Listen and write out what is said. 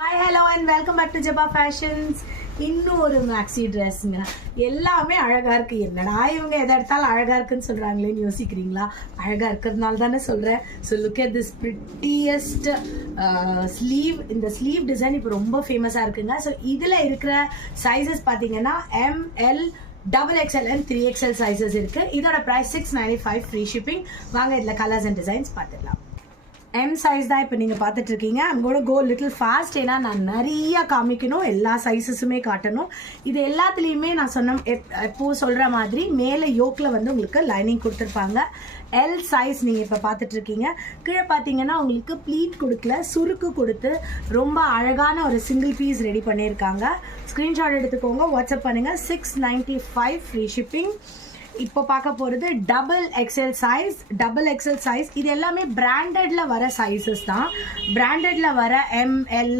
Hi hello and welcome back to Jeba fashions. இன்னும் ஒரு maxi ட்ரெஸ்ஸுங்க. எல்லாமே அழகாக இருக்குது. என்னடா இவங்க எதை எடுத்தாலும் அழகாக இருக்குன்னு சொல்கிறாங்களேன்னு யோசிக்கிறீங்களா? அழகாக இருக்கிறதுனால தானே சொல்கிறேன். So look at this prettiest sleeve. இந்த ஸ்லீவ் டிசைன் இப்போ ரொம்ப ஃபேமஸாக இருக்குங்க. ஸோ இதில் இருக்கிற சைஸஸ் பார்த்தீங்கன்னா ML XXL and 3XL sizes இருக்குது. இதோட ப்ரைஸ் $695 ஃப்ரீ ஷிப்பிங். வாங்க இதில் கலர்ஸ் அண்ட் டிசைன்ஸ் பார்த்துக்கலாம். M சைஸ் தான் இப்போ நீங்கள் பார்த்துட்டு இருக்கீங்க. I'm got go little fast. ஏன்னா நான் நிறையா காமிக்கணும், எல்லா சைஸஸுமே காட்டணும். இது எல்லாத்துலேயுமே நான் எப்போது சொல்கிற மாதிரி மேலே யோக்கில் வந்து உங்களுக்கு லைனிங் கொடுத்துருப்பாங்க. L சைஸ் நீங்கள் இப்போ பார்த்துட்டு இருக்கீங்க. கீழே பார்த்தீங்கன்னா உங்களுக்கு ப்ளீட் கொடுக்கல, சுருக்கு கொடுத்து ரொம்ப அழகான ஒரு சிங்கிள் பீஸ் ரெடி பண்ணியிருக்காங்க. ஸ்க்ரீன்ஷாட் எடுத்துக்கோங்க, வாட்ஸ்அப் பண்ணுங்கள். $695 ஃப்ரீ ஷிப்பிங். இப்போ பார்க்க போகிறது XXL சைஸ். இது எல்லாமே பிராண்டட்ல வர சைஸஸ் தான். பிராண்டட்ல வர ML